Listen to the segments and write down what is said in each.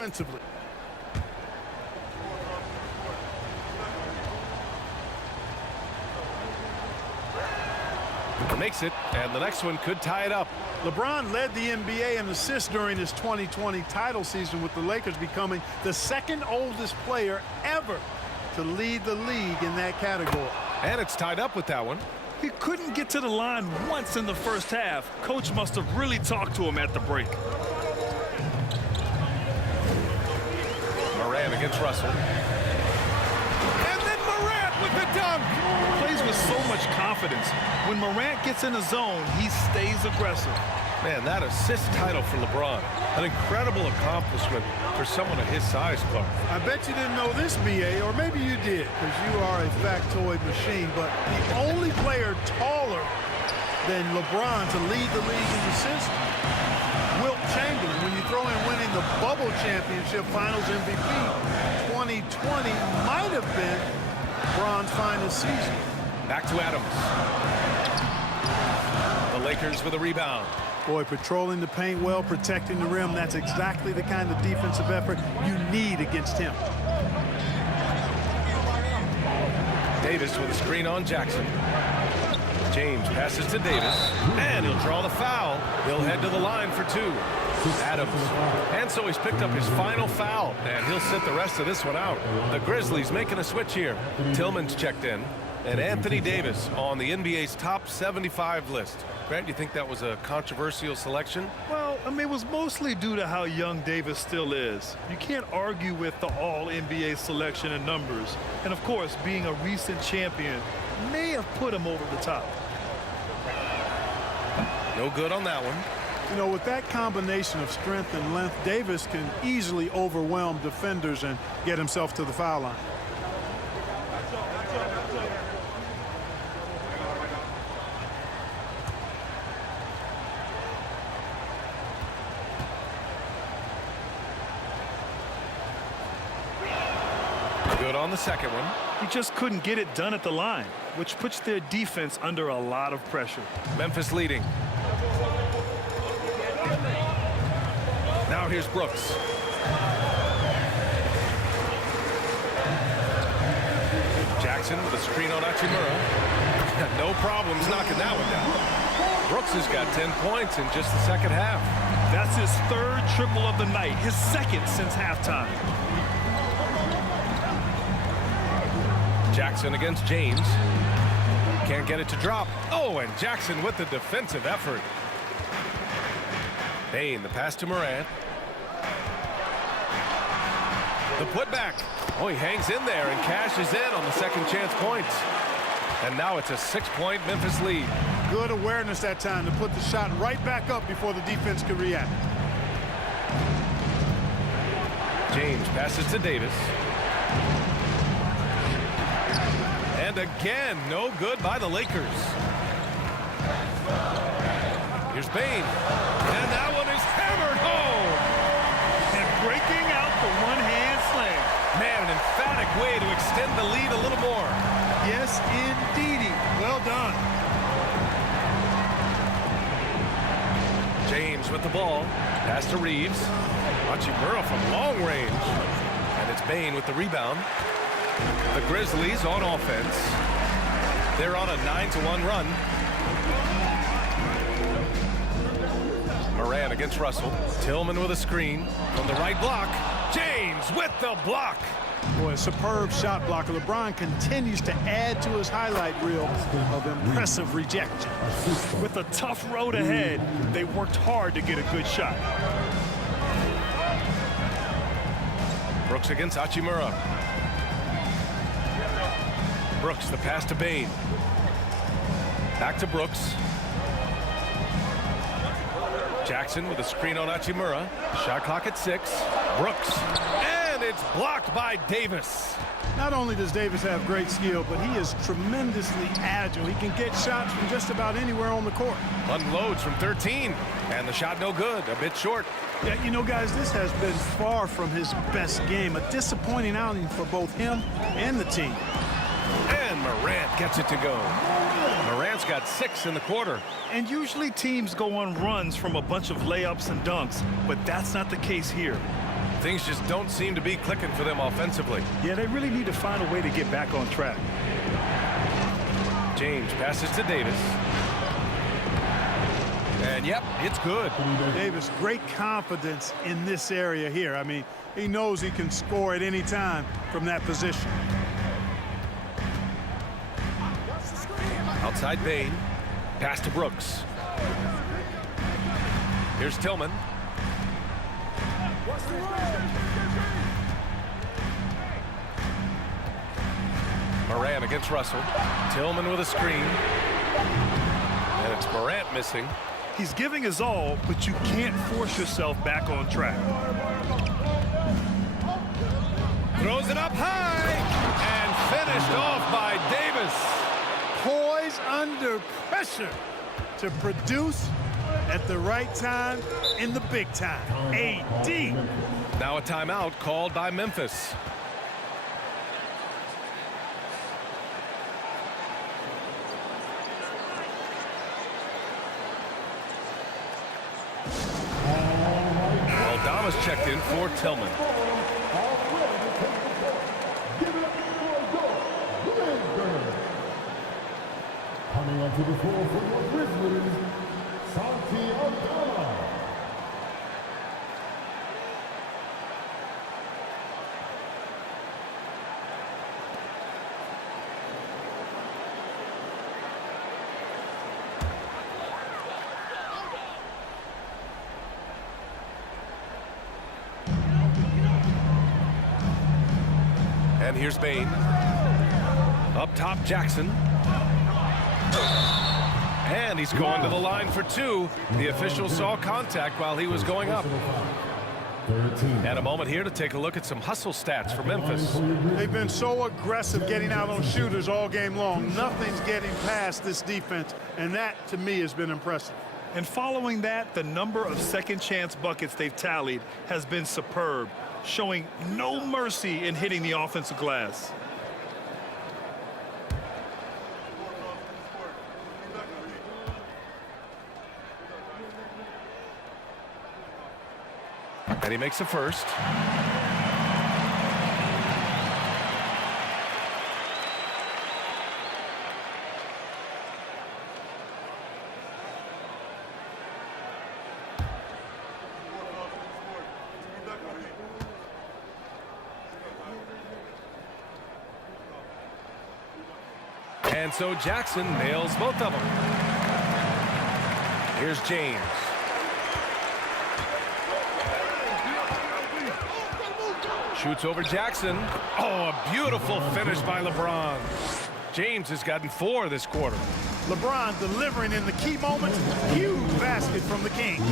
offensively. Makes it, and the next one could tie it up. LeBron led the NBA in assists during his 2020 title season, with the Lakers becoming the second oldest player ever to lead the league in that category. And it's tied up with that one. He couldn't get to the line once in the first half. Coach must have really talked to him at the break. Morant against Russell. And then Morant with the dunk. Plays with so much confidence. When Morant gets in the zone, he stays aggressive. Man, that assist title for LeBron. An incredible accomplishment for someone of his size, Clark. I bet you didn't know this, B.A., or maybe you did, because you are a factoid machine, but the only player taller than LeBron to lead the league in assists, Wilt Chamberlain. When you throw in winning the Bubble Championship Finals MVP, 2020 might have been LeBron's finest season. Back to Adams. The Lakers with a rebound. Boy, patrolling the paint well, protecting the rim, that's exactly the kind of defensive effort you need against him. Davis with a screen on Jackson. James passes to Davis, and he'll draw the foul. He'll head to the line for two. Adams. And so he's picked up his final foul, and he'll sit the rest of this one out. The Grizzlies making a switch here. Tillman's checked in, and Anthony Davis on the NBA's top 75 list. Grant, you think that was a controversial selection? Well, I mean, it was mostly due to how young Davis still is. You can't argue with the all-NBA selection and numbers. And, of course, being a recent champion may have put him over the top. No good on that one. You know, with that combination of strength and length, Davis can easily overwhelm defenders and get himself to the foul line. Good on the second one. He just couldn't get it done at the line, which puts their defense under a lot of pressure. Memphis leading. Now here's Brooks. Jackson with a screen on Hachimura. No problems knocking that one down. Brooks has got 10 points in just the second half. That's his third triple of the night, his second since halftime. Jackson against James. Can't get it to drop. Oh, and Jackson with the defensive effort. Bain, the pass to Morant. The putback. Oh, he hangs in there and cashes in on the second chance points. And now it's a 6-point Memphis lead. Good awareness that time to put the shot right back up before the defense could react. James passes to Davis. And again, no good by the Lakers. Here's Bain. And that one is hammered home. And breaking out the one-hand slam. Man, an emphatic way to extend the lead a little more. Yes, indeedy. Well done. James with the ball. Pass to Reeves. Hachimura from long range. And it's Bain with the rebound. The Grizzlies on offense. They're on a 9-1 run. Morant against Russell. Tillman with a screen from the right block. James with the block. Boy, a superb shot blocker. LeBron continues to add to his highlight reel of impressive rejection. With a tough road ahead, they worked hard to get a good shot. Brooks against Hachimura. Brooks, the pass to Bain. Back to Brooks. Jackson with a screen on Hachimura. Shot clock at 6. Brooks. And it's blocked by Davis. Not only does Davis have great skill, but he is tremendously agile. He can get shots from just about anywhere on the court. Unloads from 13. And the shot no good. A bit short. Yeah, you know, guys, this has been far from his best game. A disappointing outing for both him and the team. And Morant gets it to go. Morant's got 6 in the quarter. And usually teams go on runs from a bunch of layups and dunks, but that's not the case here. Things just don't seem to be clicking for them offensively. Yeah, they really need to find a way to get back on track. James passes to Davis. And yep, it's good. Davis, great confidence in this area here. I mean, he knows he can score at any time from that position. Outside Bain. Pass to Brooks. Here's Tillman. Morant against Russell. Tillman with a screen. And it's Morant missing. He's giving his all, but you can't force yourself back on track. Throws it up high. And finished off by Davis. Poise under pressure to produce at the right time in the big time. AD. Now a timeout called by Memphis. Aldama's checked in for Tillman. Coming onto the floor for your Grizzlies, Aldama. And here's Bain. Up top, Jackson. And he's going to the line for two. The official saw contact while he was going up. And a moment here to take a look at some hustle stats for Memphis. They've been so aggressive getting out on shooters all game long. Nothing's getting past this defense, and that, to me, has been impressive. And following that, the number of second chance buckets they've tallied has been superb, showing no mercy in hitting the offensive glass. And he makes a first. And so Jackson nails both of them. Here's James. Shoots over Jackson. Oh, a beautiful finish by LeBron. James has gotten 4 this quarter. LeBron delivering in the key moments. Huge basket from the King.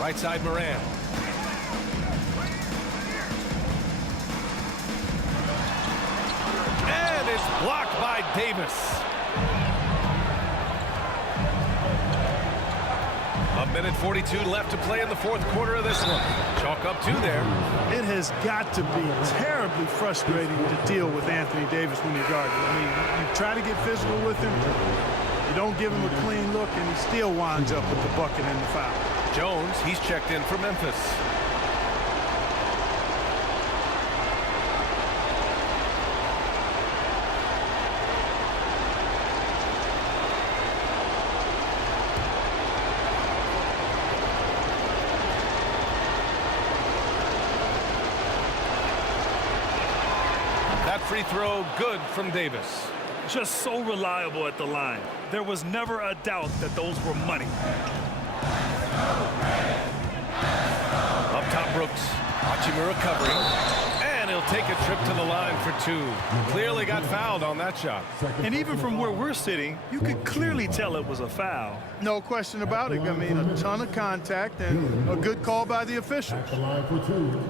Right side, Morant. And it's blocked by Davis. A minute 42 left to play in the fourth quarter of this one. Chalk up 2 there. It has got to be terribly frustrating to deal with Anthony Davis when you're guarding. I mean, you try to get physical with him, you don't give him a clean look, and he still winds up with the bucket and the foul. Jones, he's checked in for Memphis. That free throw good from Davis. Just so reliable at the line. There was never a doubt that those were money. Up top, Brooks. Hachimura recovering. And he'll take a trip to the line for 2. Clearly got fouled on that shot. And even from where we're sitting, you could clearly tell it was a foul. No question about it. I mean, a ton of contact and a good call by the officials. At the line for 2.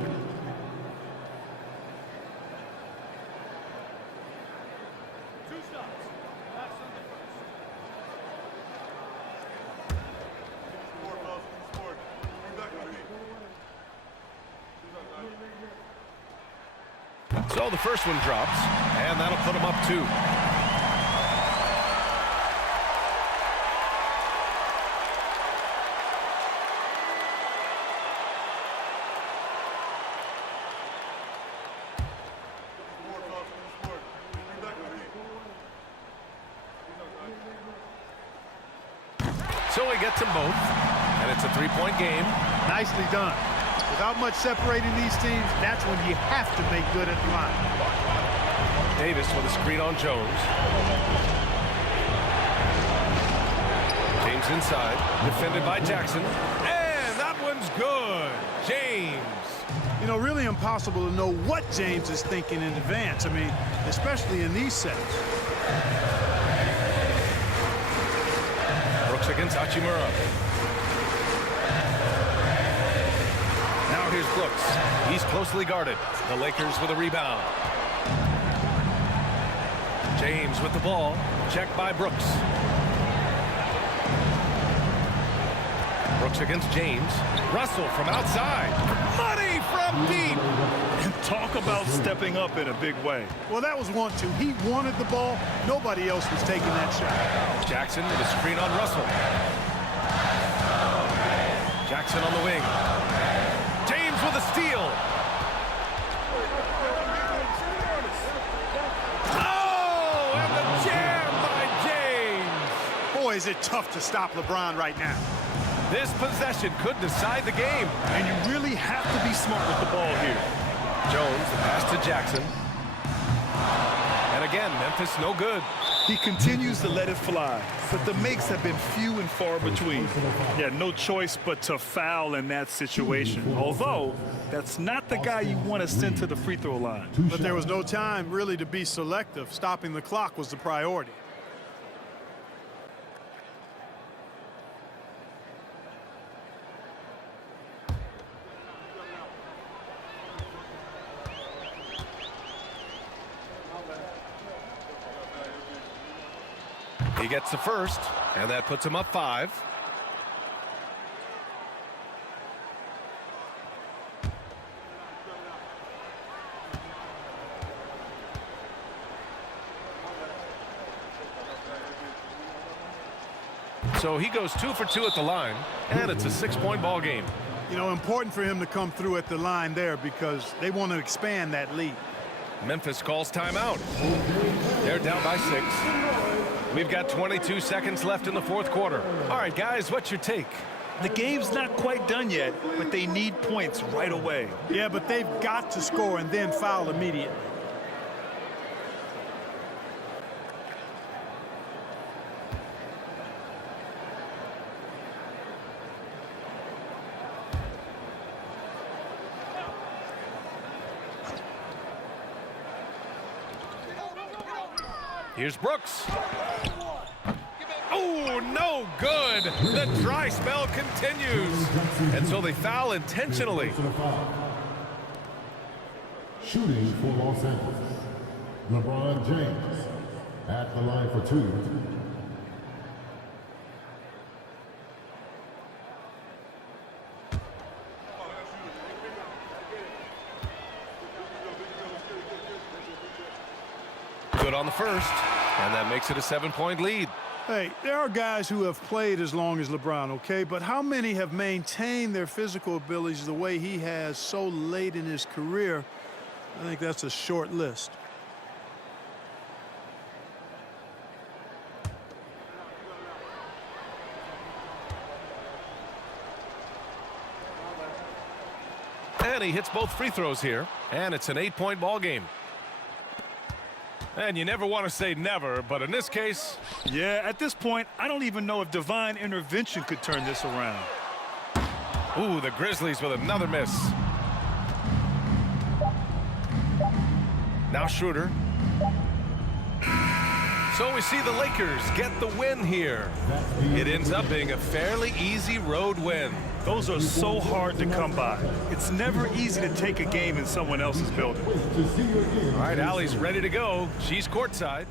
So the first one drops, and that'll put him up 2. So he gets them both, and it's a three-point game. Nicely done. Without much separating these teams, that's when you have to make good at the line. Davis with a screen on Jones. James inside, defended by Jackson. And that one's good. James. You know, really impossible to know what James is thinking in advance. I mean, especially in these sets. Brooks against Hachimura. Now here's Brooks. He's closely guarded. The Lakers with a rebound. James with the ball. Checked by Brooks. Brooks against James. Russell from outside. Money from deep. And talk about stepping up in a big way. Well, that was 1-2. He wanted the ball. Nobody else was taking that shot. Jackson with a screen on Russell. Jackson on the wing. James with a steal. Oh, and the jam by James. Boy, is it tough to stop LeBron right now. This possession could decide the game. And you really have to be smart with the ball here. Jones, the pass to Jackson. And again, Memphis no good. He continues to let it fly, but the makes have been few and far between. He had no choice but to foul in that situation, although that's not the guy you want to send to the free throw line. But there was no time really to be selective. Stopping the clock was the priority. He gets the first, and that puts him up 5. So he goes 2 for 2 at the line, and it's a 6-point ball game. You know, important for him to come through at the line there because they want to expand that lead. Memphis calls timeout. They're down by 6. We've got 22 seconds left in the fourth quarter. All right, guys, what's your take? The game's not quite done yet, but they need points right away. Yeah, but they've got to score and then foul immediately. Here's Brooks. Oh, no good. The dry spell continues. And so they foul intentionally. Shooting for Los Angeles, LeBron James at the line for 2. Good on the first, and that makes it a 7-point lead. Hey, there are guys who have played as long as LeBron, okay? But how many have maintained their physical abilities the way he has so late in his career? I think that's a short list. And he hits both free throws here, and it's an 8-point ball game. And you never want to say never, but in this case... Yeah, at this point, I don't even know if divine intervention could turn this around. Ooh, the Grizzlies with another miss. Now Schroeder. So we see the Lakers get the win here. It ends up being a fairly easy road win. Those are so hard to come by. It's never easy to take a game in someone else's building. All right, Allie's ready to go. She's courtside.